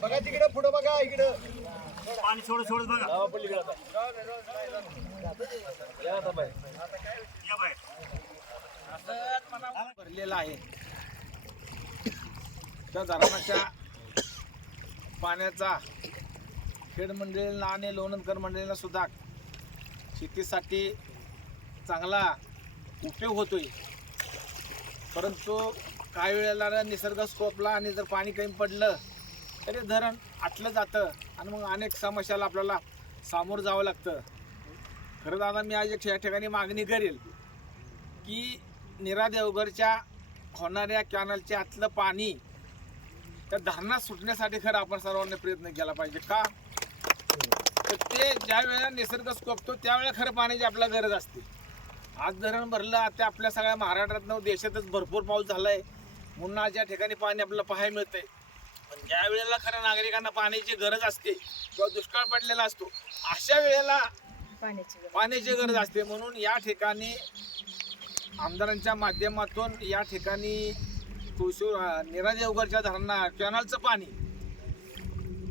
बघा तिकडे पुढे बघा इकडे पाणी सोड सोडत बघा भरलेला आहे. त्या धरणाच्या पाण्याचा खेड मंडळींना आणि लोणंदकर मंडळींना सुद्धा शेतीसाठी चांगला उपयोग होतोय. परंतु काही वेळेला निसर्ग स्कोपला आणि जर पाणी कमी पडलं तरी धरण आटलं जातं आणि मग अनेक समस्याला आपल्याला सामोरं जावं लागतं. खरं दादा मी आज एक या ठिकाणी मागणी करेल की निरा देवघरच्या होणाऱ्या कॅनलच्या आतलं पाणी त्या धरणात सुटण्यासाठी खरं आपण सर्वांनी प्रयत्न केला पाहिजे. का? तर ते ज्या वेळेला निसर्ग स्कोपतो त्यावेळेला खरं पाण्याची आपल्याला गरज असते. आज धरण भरलं आता आपल्या सगळ्या महाराष्ट्रात देशातच भरपूर पाऊस झालाय. म्हणून आज या ठिकाणी पाणी आपल्याला पाहायला मिळतंय. पण ज्या वेळेला खरं नागरिकांना पाण्याची गरज असते किंवा दुष्काळ पडलेला असतो अशा वेळेला पाण्याची गरज. असते. म्हणून या ठिकाणी आमदारांच्या माध्यमातून या ठिकाणी तुळशी निरा देवघरच्या धरणा कॅनलचं पाणी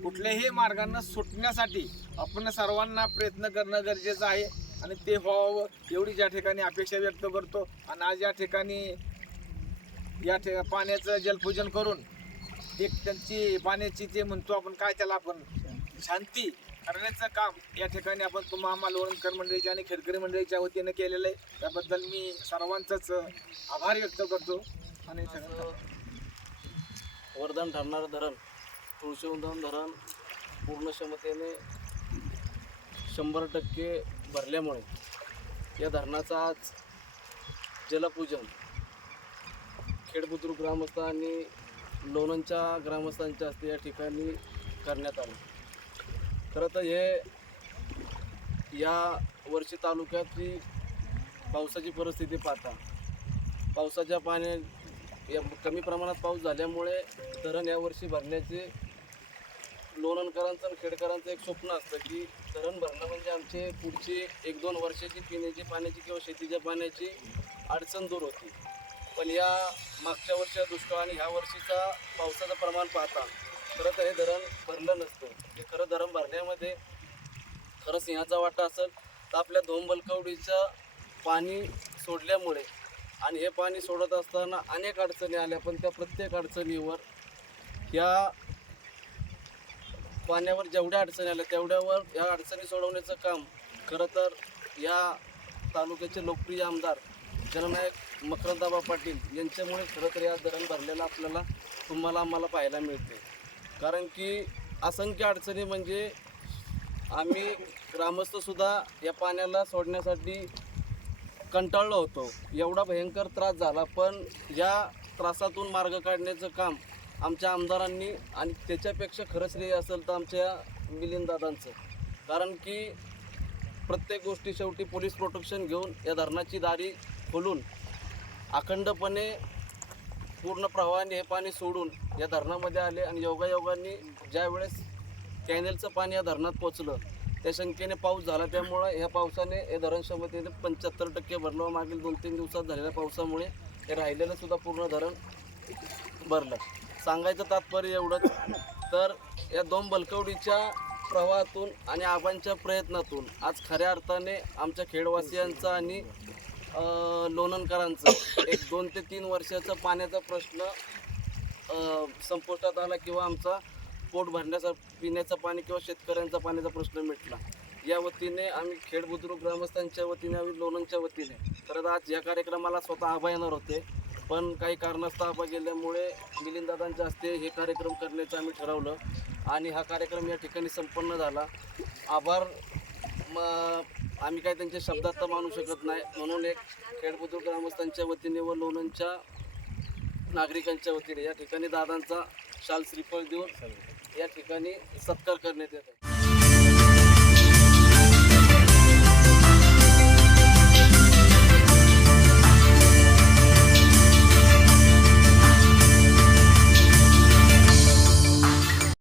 कुठल्याही मार्गानं सुटण्यासाठी आपण सर्वांना प्रयत्न करणं गरजेचं आहे आणि ते व्हावं एवढी या ठिकाणी अपेक्षा व्यक्त करतो. आणि आज या ठिकाणी या ठिका पाण्याचं जलपूजन करून एक त्यांची पाण्याची ते म्हणतो आपण काय त्याला आपण शांती करण्याचं काम या ठिकाणी आपण तुम्हा आम्हाला लोणकर मंडळीच्या आणि खेडकरी मंडळीच्या वतीनं केलेलं आहे. त्याबद्दल मी सर्वांचंच आभार व्यक्त करतो. आणि वरदान ठरणारं धरण तुळशी तुळशीवंदन धरण पूर्ण क्षमतेने शंभर टक्के भरल्यामुळे या धरणाचं आज जलपूजन खेडबुद्रुक ग्रामस्थ आणि लोणंदच्या ग्रामस्थांच्या हस्ते या ठिकाणी करण्यात आलं. खरं तर हे या वर्षी तालुक्यातली पावसाची परिस्थिती पाहता पावसाच्या पाण्या या कमी प्रमाणात पाऊस झाल्यामुळे धरण यावर्षी भरण्याचे लोणंदकरांचं आणि खेडकरांचं एक स्वप्न असतं की धरण भरणं म्हणजे आमचे पुढचे एक दोन वर्षाची पिण्याची पाण्याची किंवा शेतीच्या पाण्याची अडचण दूर होती. पण या मागच्या वर्षा दुष्काळ आणि ह्या वर्षीचा पावसाचं प्रमाण पाहता खरं तर हे धरण भरलं नसतं. हे खरं धरण भरण्यामध्ये खरं सिंहाचा वाटा असेल तर आपल्या धोंबलकवडीचं पाणी सोडल्यामुळे आणि हे पाणी सोडत असताना अनेक अडचणी आल्या पण त्या प्रत्येक अडचणीवर या पाण्यावर जेवढ्या अडचणी आल्या तेवढ्यावर या अडचणी सोडवण्याचं काम खरं तर या तालुक्याचे लोकप्रिय आमदार जननायक मकरंदाबा पाटील यांच्यामुळे खरं तर या धरण भरलेलं आपल्याला तुम्हाला आम्हाला पाहायला मिळते कारण की असंख्य अडचणी म्हणजे आम्ही ग्रामस्थसुद्धा या पाण्याला सोडण्यासाठी कंटाळलो होतो. एवढा भयंकर त्रास झाला पण या त्रासातून मार्ग काढण्याचं काम आमच्या आमदारांनी आणि त्याच्यापेक्षा खरं श्रेय असेल तर आमच्या मिलिंददादांचं कारण की प्रत्येक गोष्टी शेवटी पोलीस प्रोटेक्शन घेऊन या धरणाची दारी खोलून अखंडपणे पूर्ण प्रवाहाने हे पाणी सोडून या धरणामध्ये आले आणि योगायोगांनी ज्या वेळेस कॅनेलचं पाणी या धरणात पोचलं त्या संख्येने पाऊस झाला. त्यामुळं ह्या पावसाने हे धरण क्षमतेने पंच्याहत्तर टक्के भरलं मागील दोन तीन दिवसात झालेल्या पावसामुळे हे राहिलेलं सुद्धा पूर्ण धरण भरलं. सांगायचं तात्पर्य एवढंच. तर या दोन बलकवडीच्या प्रवाहातून आणि आबांच्या प्रयत्नातून आज खऱ्या अर्थाने आमच्या खेडवासियांचा आणि लोणनकरांचं एक दोन ते तीन वर्षाचा पाण्याचा प्रश्न संपुष्टात आला किंवा आमचा पोट भरण्याचा पिण्याचं पाणी किंवा शेतकऱ्यांचा पाण्याचा प्रश्न मिटला. या वतीने आम्ही खेड बुद्रुक ग्रामस्थांच्या वतीने आम्ही लोणंदच्या वतीने तर आज या कार्यक्रमाला स्वतः आभा येणार होते. पण काही कारणास्तव गेल्यामुळे मिलिंददादांच्या हस्ते हे कार्यक्रम करण्याचं आम्ही ठरवलं. आणि हा कार्यक्रम या ठिकाणी संपन्न झाला. आभार. म आम्ही काय त्यांच्या शब्दात तर मानू शकत नाही. म्हणून एक खेडबुद्रुक ग्रामस्थांच्या वतीने व लोणंदच्या नागरिकांच्या वतीने या ठिकाणी दादांचा शाल श्रीफळ देऊन या ठिकाणी सत्कार करण्यात येत आहे.